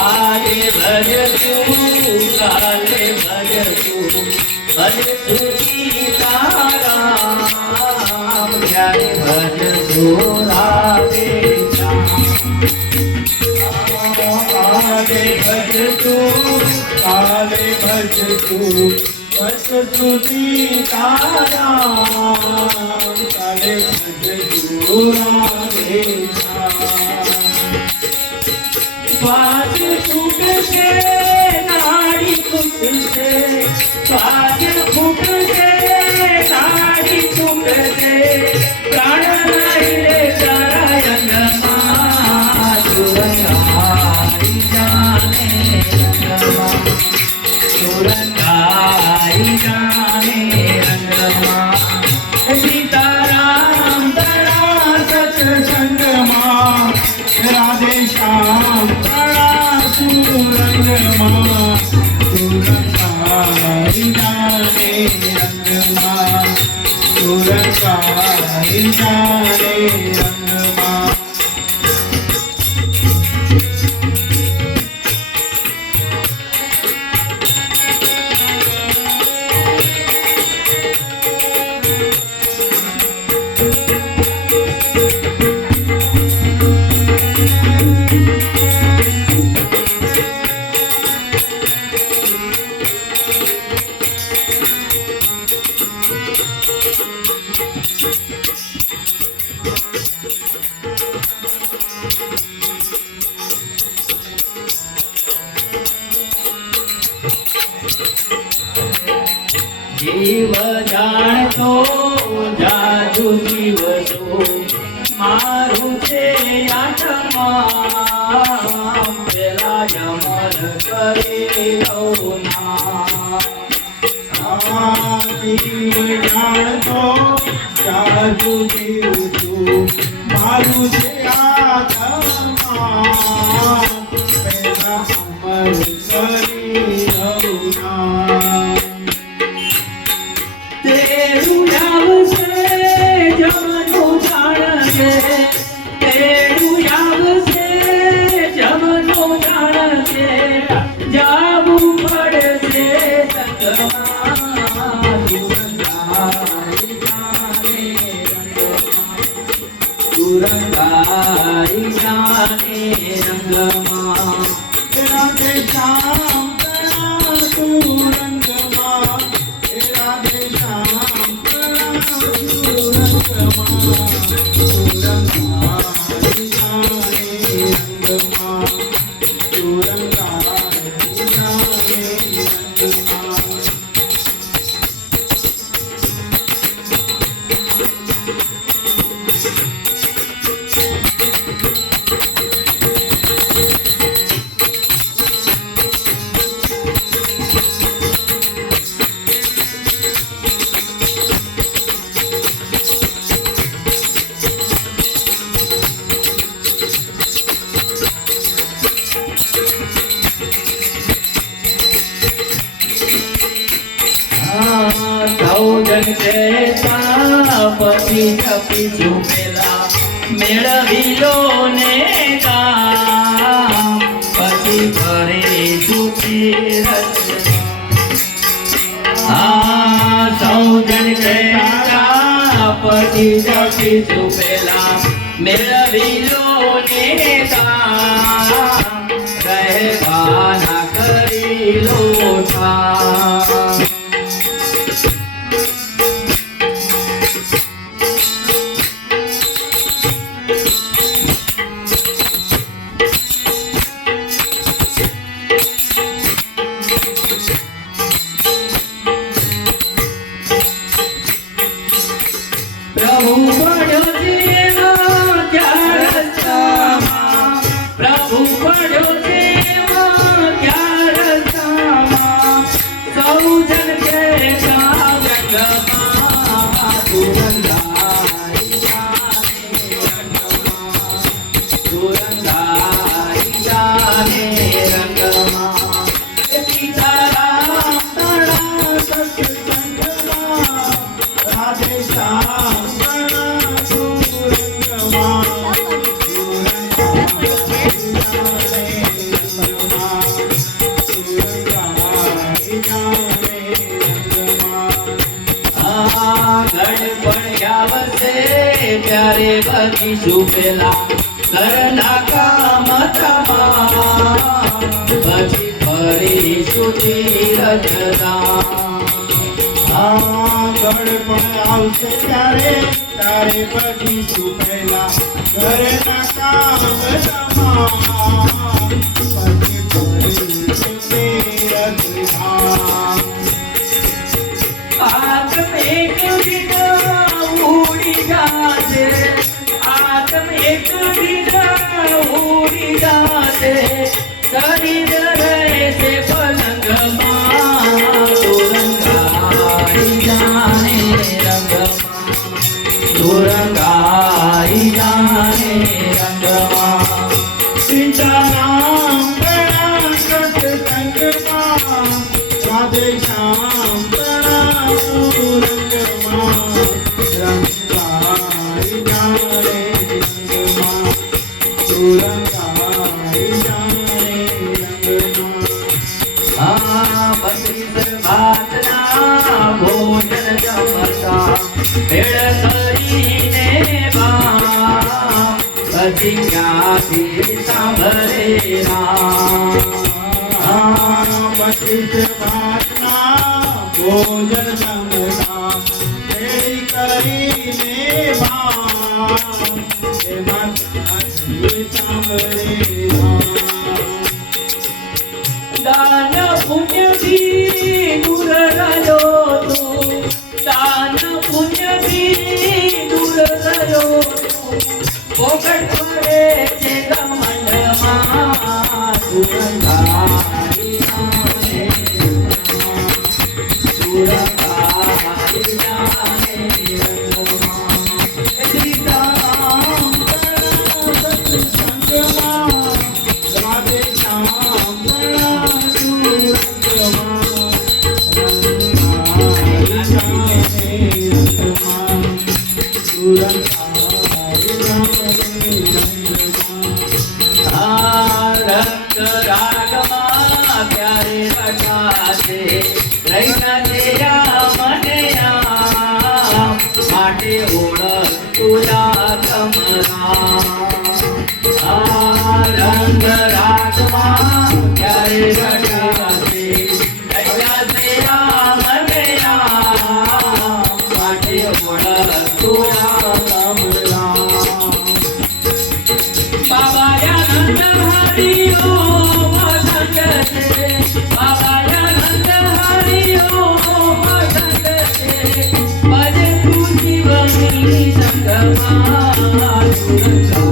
आले भजतु काले भजतु भजतु सीताराम जय भजतु राधे आले भजतु काले भजतु भजतु सीताराम काले भजतु राधे स्वाद फूट से नाड़ी फूट से स्वाद फूट से नाड़ी फूट से प्राण ले नारायण सुरंगाई जाने रंगमा सुरंगाई जाने रंगमा सीताराम तरा सत्संग राधे श्याम तड़ा सुरंग सुरंगाई जाने रंगमा सुरंगाई जाने रंगमा जीव जाणतो जादू जीव तो मारू छे आत्मा पेला जमन करे लौना जीव जाणतो जादू जीव तू मारू छे आत्मा पेला अमर करे लौना तेरू आवसे जमनो जाणजे तेरू आवसे जमनो जाणजे जाबू पड़से संगमा सुरंगाई जाने रंगमा राधे श्याम तड़ा सुरंगमा राधे श्याम तड़ा सुरंगमा सुरंगाई जाने रंगमा सुरंगाई जाने रंगमा સૌજન કહેતા પતિ જપી ઝૂમેલા મેળવી લો ને કામ પછી ઘરે સુખી સૌજન કહેતા પતિ જપી ઝૂમેલા મેળવી લો ને કામ રહેવાના કરી લો ઠામ प्रभु बड़ जीवा क्या रस्ता ત્યારે બગીચું પેલા ઘરના કામ તમામ પછી ફરીશું ધીરજધામ. આગળ પણ આવશે ત્યારે તારે બગીચું પહેલા ઘરના કામ તમામ પછી ફરીશું ધીરજધામ. આત્મ એક દિન ઉડી જાશે, આત્મ એક દિન ઉડી જાશે, શરીર રહેશે પલંગમાં, સુરંગાઈ જાને રંગમાં, સુરંગાઈ જાને રંગમાં. સીતારામ પ્રણામ સત્સંગમાં, રાધે શ્યામ પ્રણામ સુરંગમાં, રંગાઈ જાણે રંગમાં, સુરંગાઈ જાણે રંગમાં. બત્રીસ ભાતના ભોજન જમતા ભેળ કરીને બા પછી ક્યાંથી સાંભળે રામ. બત્રીસ ભાતના ભોજન જમતા ભેળી કરીને ભાવ એમાં ક્યાંથી સાંભળે રામ. દાન પુણ્યથી દૂર રહ્યો તું, દાન પુણ્યથી દૂર રહ્યો તું, પોકટ પડે છે ઘમંડમાં, સુરંગાઈ જાને રંગમાં, સુરંગાઈ જાને રંગમાં. સીતારામ પ્રણામ સત્સંગમાં, રાધે શ્યામ પ્રણામ સુરંગમાં, રંગાઈ જાણે રંગમાં, સુરંગાઈ જાણે રંગમાં. રંગ રાગમાં ક્યારે રટાશે, રૈના તેરા મને આમ, માટે ઓળખ તુલા કમરા. રંગ રાગમાં ક્યારે રટાશે, રૈના તેરા મને આમ, માટે ઓળખ તુલા કમરા. બાબાયાનંદ હરિઓ વસંત છે, બાબાયાનંદ હરિઓ વસંત છે, ભજે તું શિવની સંગમાં, સુરંગા